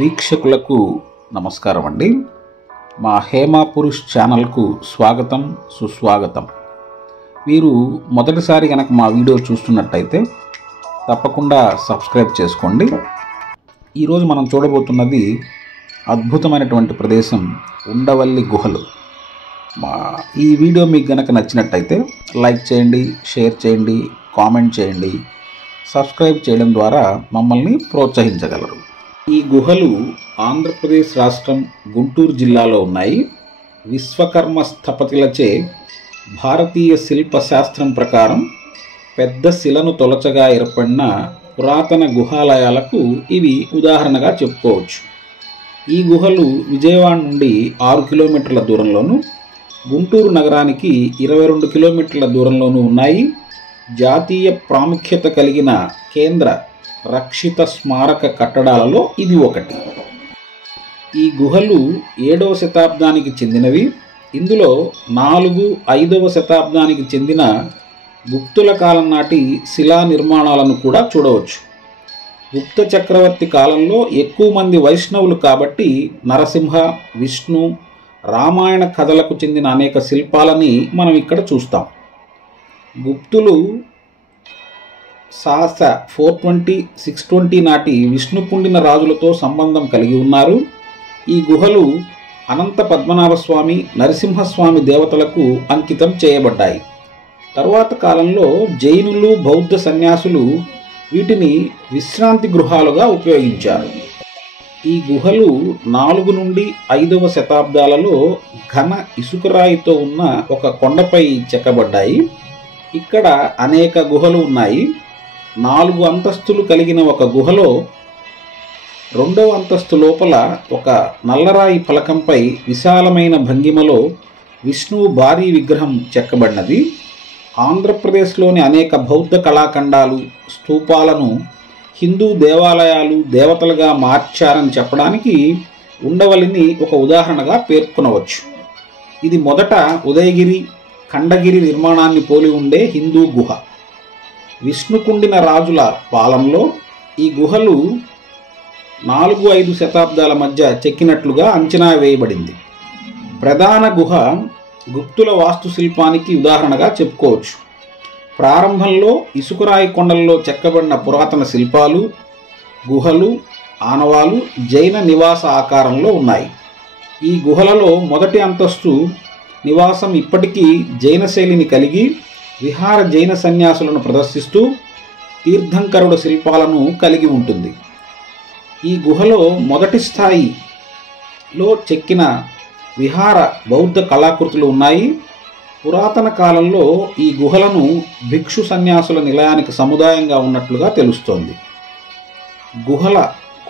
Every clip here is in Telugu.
వీక్షకులకు నమస్కారం అండి. మా హేమా పురుష్ ఛానల్కు స్వాగతం, సుస్వాగతం. మీరు మొదటిసారి కనుక మా వీడియో చూస్తున్నట్టయితే తప్పకుండా సబ్స్క్రైబ్ చేసుకోండి. ఈరోజు మనం చూడబోతున్నది అద్భుతమైనటువంటి ప్రదేశం ఉండవల్లి గుహలు. ఈ వీడియో మీకు కనుక నచ్చినట్టయితే లైక్ చేయండి, షేర్ చేయండి, కామెంట్ చేయండి. సబ్స్క్రైబ్ చేయడం ద్వారా మమ్మల్ని ప్రోత్సహించగలరు. ఈ గుహలు ఆంధ్రప్రదేశ్ రాష్ట్రం గుంటూరు జిల్లాలో ఉన్నాయి. విశ్వకర్మ స్థపతులచే భారతీయ శిల్పశాస్త్రం ప్రకారం పెద్ద శిలను తొలచగా ఏర్పడిన పురాతన గుహాలయాలకు ఇవి ఉదాహరణగా చెప్పుకోవచ్చు. ఈ గుహలు విజయవాడ నుండి 6 కిలోమీటర్ల దూరంలోను, గుంటూరు నగరానికి 22 కిలోమీటర్ల దూరంలోనూ ఉన్నాయి. జాతీయ ప్రాముఖ్యత కలిగిన కేంద్ర రక్షిత స్మారక కట్టడాలలో ఇది ఒకటి. ఈ గుహలు 7వ శతాబ్దానికి చెందినవి. ఇందులో 4, 5వ శతాబ్దానికి చెందిన గుప్తుల కాలం నాటి శిలా నిర్మాణాలను కూడా చూడవచ్చు. గుప్త చక్రవర్తి కాలంలో ఎక్కువ మంది వైష్ణవులు కాబట్టి నరసింహ, విష్ణు, రామాయణ కథలకు చెందిన అనేక శిల్పాలని మనం ఇక్కడ చూస్తాం. గుప్తులు సాస 420, 620 నాటి విష్ణుకుండిన రాజులతో సంబంధం కలిగి ఉన్నారు. ఈ గుహలు అనంత పద్మనాభస్వామి, నరసింహస్వామి దేవతలకు అంకితం చేయబడ్డాయి. తరువాత కాలంలో జైనులు, బౌద్ధ సన్యాసులు వీటిని విశ్రాంతి గృహాలుగా ఉపయోగించారు. ఈ గుహలు 4 నుండి 5వ శతాబ్దాలలో ఘన ఇసుకరాయితో ఉన్న ఒక కొండపై చెక్కబడ్డాయి. ఇక్కడ అనేక గుహలు ఉన్నాయి. 4 అంతస్తులు కలిగిన ఒక గుహలో 2వ అంతస్తు లోపల ఒక నల్లరాయి ఫలకంపై విశాలమైన భంగిమలో విష్ణువు భారీ విగ్రహం చెక్కబడినది. ఆంధ్రప్రదేశ్లోని అనేక బౌద్ధ కళాఖండాలు, స్తూపాలను హిందూ దేవాలయాలు దేవతలుగా మార్చారని చెప్పడానికి ఉండవల్లిని ఒక ఉదాహరణగా పేర్కొనవచ్చు. ఇది మొదట ఉదయగిరి, ఖండగిరి నిర్మాణాన్ని పోలి ఉండే హిందూ గుహ. విష్ణుకుండిన రాజుల పాలనలో ఈ గుహలు 4-5 శతాబ్దాల మధ్య చెక్కినట్లుగా అంచనా వేయబడింది. ప్రధాన గుహ గుప్తుల వాస్తుశిల్పానికి ఉదాహరణగా చెప్పుకోవచ్చు. ప్రారంభంలో ఇసుకరాయి కొండల్లో చెక్కబడిన పురాతన శిల్పాలు, గుహలు, ఆనవాలు జైన నివాస ఆకారంలో ఉన్నాయి. ఈ గుహలలో మొదటి అంతస్తు నివాసం ఇప్పటికీ జైన శైలిని కలిగి విహార జైన సన్యాసులను ప్రదర్శిస్తూ తీర్థంకరుడు శిల్పాలను కలిగి ఉంటుంది. ఈ గుహలో మొదటి స్థాయిలో చెక్కిన విహార బౌద్ధ కళాకృతులు ఉన్నాయి. పురాతన కాలంలో ఈ గుహలను భిక్షు సన్యాసుల నిలయానికి సముదాయంగా ఉన్నట్లుగా తెలుస్తోంది. గుహల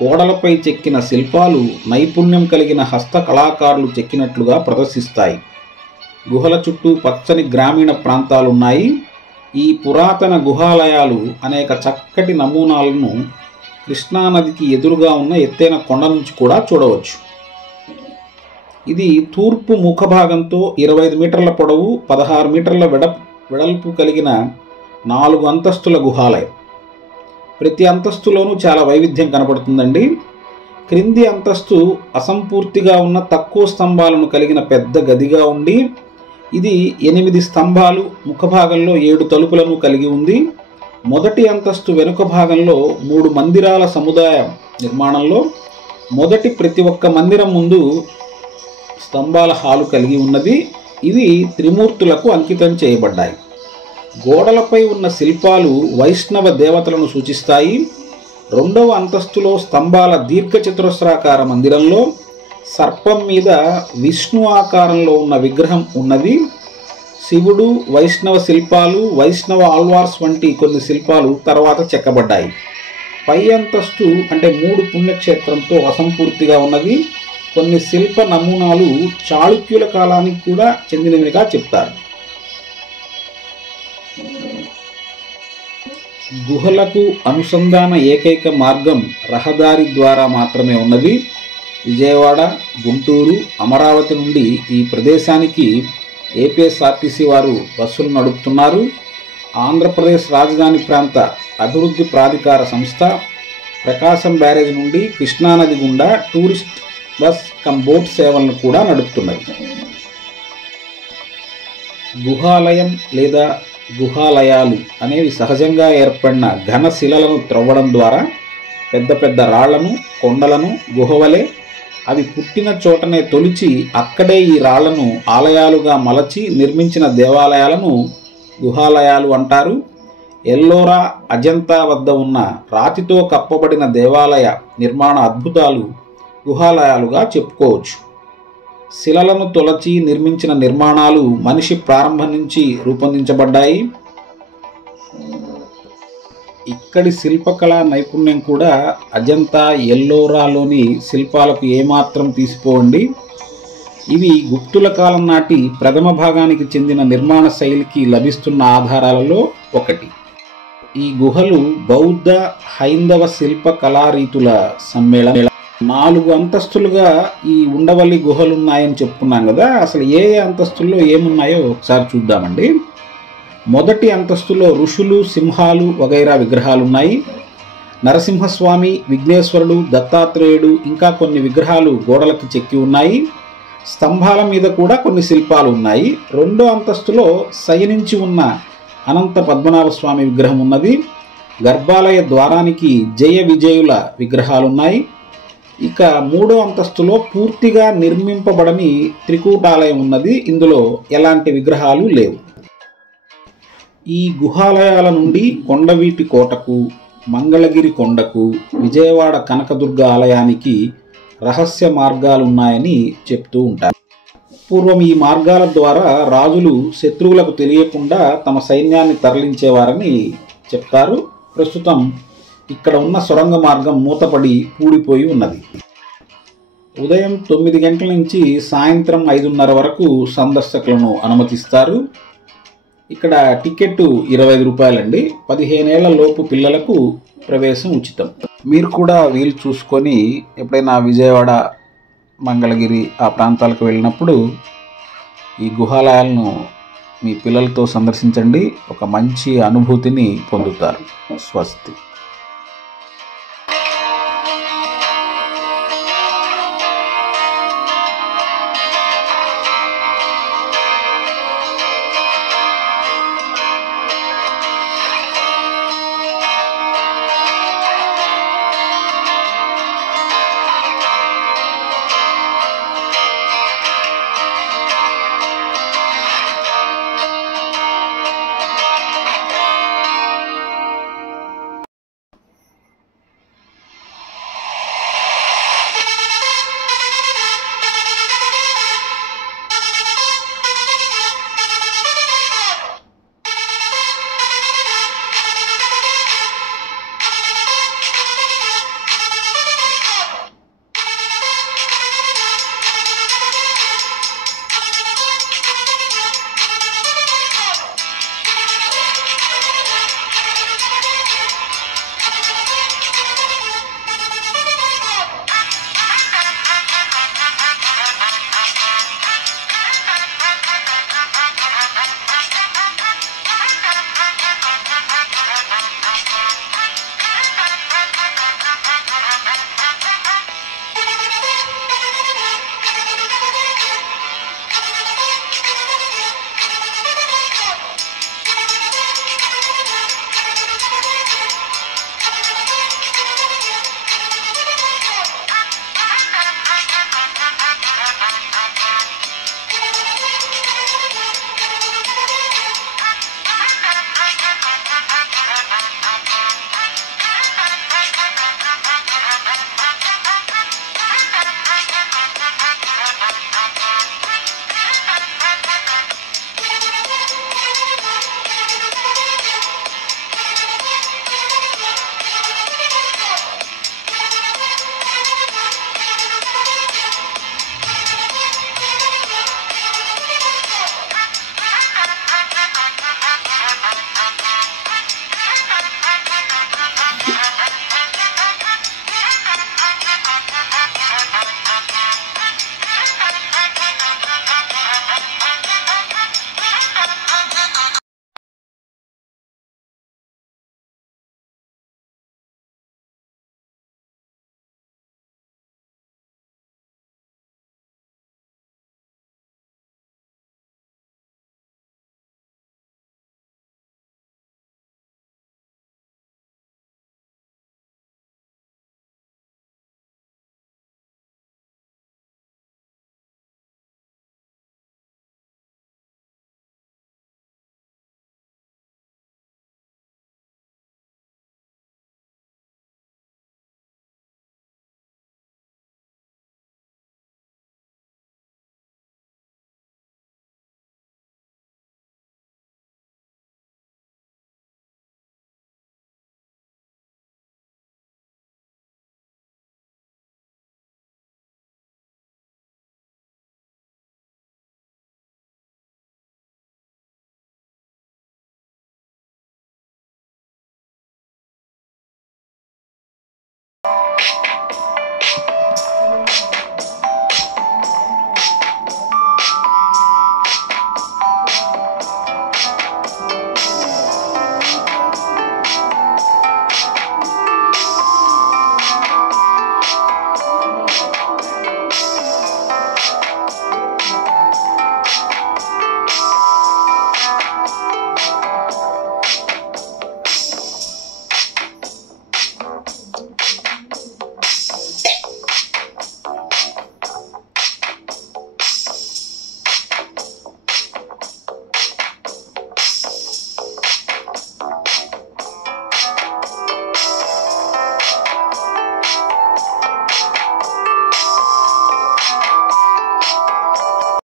గోడలపై చెక్కిన శిల్పాలు నైపుణ్యం కలిగిన హస్త కళాకారులు చెక్కినట్లుగా ప్రదర్శిస్తాయి. గుహల చుట్టూ పచ్చని గ్రామీణ ప్రాంతాలున్నాయి. ఈ పురాతన గుహాలయాలు అనేక చక్కటి నమూనాలను కృష్ణానదికి ఎదురుగా ఉన్న ఎత్తైన కొండ నుంచి కూడా చూడవచ్చు. ఇది తూర్పు ముఖభాగంతో 25 మీటర్ల పొడవు, 16 మీటర్ల వెడల్పు కలిగిన 4 అంతస్తుల గుహాలయం. ప్రతి అంతస్తులోనూ చాలా వైవిధ్యం కనపడుతుందండి. క్రింది అంతస్తు అసంపూర్తిగా ఉన్న తక్కువ స్తంభాలను కలిగిన పెద్ద గదిగా ఉండి ఇది 8 స్తంభాలు, ముఖభాగంలో 7 తలుపులను కలిగి ఉంది. మొదటి అంతస్తు వెనుక భాగంలో 3 మందిరాల సముదాయ నిర్మాణంలో మొదటి ప్రతి ఒక్క మందిరం ముందు స్తంభాల హాలు కలిగి ఉన్నది. ఇవి త్రిమూర్తులకు అంకితం చేయబడ్డాయి. గోడలపై ఉన్న శిల్పాలు వైష్ణవ దేవతలను సూచిస్తాయి. 2వ అంతస్తులో స్తంభాల దీర్ఘచతురస్రాకార మందిరంలో సర్పం మీద విష్ణు ఆకారంలో ఉన్న విగ్రహం ఉన్నది. శివుడు, వైష్ణవ శిల్పాలు, వైష్ణవ ఆల్వార్స్ వంటి కొన్ని శిల్పాలు తర్వాత చెక్కబడ్డాయి. పై అంతస్తు అంటే 3 పుణ్యక్షేత్రంతో అసంపూర్తిగా ఉన్నది. కొన్ని శిల్ప నమూనాలు చాళుక్యుల కాలానికి కూడా చెందినవిగా చెప్తారు. గుహలకు అనుసంధాన ఏకైక మార్గం రహదారి ద్వారా మాత్రమే ఉన్నది. విజయవాడ, గుంటూరు, అమరావతి నుండి ఈ ప్రదేశానికి ఏపీఎస్ఆర్టీసీ వారు బస్సులు నడుపుతున్నారు. ఆంధ్రప్రదేశ్ రాజధాని ప్రాంత అభివృద్ధి ప్రాధికార సంస్థ, ప్రకాశం బ్యారేజ్ నుండి కృష్ణానది గుండా టూరిస్ట్ బస్ బోట్ సేవలను కూడా నడుపుతున్నది. గుహాలయం లేదా గుహాలయాలు అనేవి సహజంగా ఏర్పడిన ఘన శిలలను త్రవ్వడం ద్వారా పెద్ద పెద్ద రాళ్లను, కొండలను గుహవలే అవి పుట్టిన చోటనే తొలిచి అక్కడే ఈ రాళ్లను ఆలయాలుగా మలచి నిర్మించిన దేవాలయాలను గుహాలయాలు అంటారు. ఎల్లోరా, అజంతా వద్ద ఉన్న రాతితో కప్పబడిన దేవాలయ నిర్మాణ అద్భుతాలు గుహాలయాలుగా చెప్పుకోవచ్చు. శిలలను తొలచి నిర్మించిన నిర్మాణాలు మనిషి ప్రారంభం నుంచి రూపొందించబడ్డాయి. ఇక్కడి శిల్పకళా నైపుణ్యం కూడా అజంతా, ఎల్లోరాలోని శిల్పాలకు ఏమాత్రం తీసిపోండి. ఇవి గుప్తుల కాలం నాటి ప్రథమ భాగానికి చెందిన నిర్మాణ శైలికి లభిస్తున్న ఆధారాలలో ఒకటి. ఈ గుహలు బౌద్ధ, హైందవ శిల్ప కళారీతుల సమ్మేళనం. 4 అంతస్తులుగా ఈ ఉండవల్లి గుహలు ఉన్నాయని చెప్పుకున్నాం కదా. అసలు ఏ అంతస్తుల్లో ఏమున్నాయో ఒకసారి చూద్దామండి. మొదటి అంతస్తులో ఋషులు, సింహాలు వగైరా విగ్రహాలు ఉన్నాయి. నరసింహస్వామి, విఘ్నేశ్వరుడు, దత్తాత్రేయుడు ఇంకా కొన్ని విగ్రహాలు గోడలకు చెక్కి ఉన్నాయి. స్తంభాల మీద కూడా కొన్ని శిల్పాలు ఉన్నాయి. రెండో అంతస్తులో శయనించి ఉన్న అనంత పద్మనాభ స్వామి విగ్రహం ఉన్నది. గర్భాలయ ద్వారానికి జయ విజయుల విగ్రహాలున్నాయి. ఇక మూడో అంతస్తులో పూర్తిగా నిర్మింపబడని త్రికూటాలయం ఉన్నది. ఇందులో ఎలాంటి విగ్రహాలు లేవు. ఈ గుహాలయాల నుండి కొండవీటి కోటకు, మంగళగిరి కొండకు, విజయవాడ కనకదుర్గ ఆలయానికి రహస్య మార్గాలున్నాయని చెప్తూ ఉంటారు. పూర్వం ఈ మార్గాల ద్వారా రాజులు శత్రువులకు తెలియకుండా తమ సైన్యాన్ని తరలించేవారని చెప్తారు. ప్రస్తుతం ఇక్కడ ఉన్న సొరంగ మార్గం మూతపడి పూడిపోయి ఉన్నది. ఉదయం 9 గంటల నుంచి సాయంత్రం 5:30 వరకు సందర్శకులను అనుమతిస్తారు. ఇక్కడ టికెట్ 25 రూపాయలండి. 15 ఏళ్ల లోపు పిల్లలకు ప్రవేశం ఉచితం. మీరు కూడా వీలు చూసుకొని ఎప్పుడైనా విజయవాడ, మంగళగిరి ఆ ప్రాంతాలకు వెళ్ళినప్పుడు ఈ గుహాలయాలను మీ పిల్లలతో సందర్శించండి. ఒక మంచి అనుభూతిని పొందుతారు. స్వస్తి.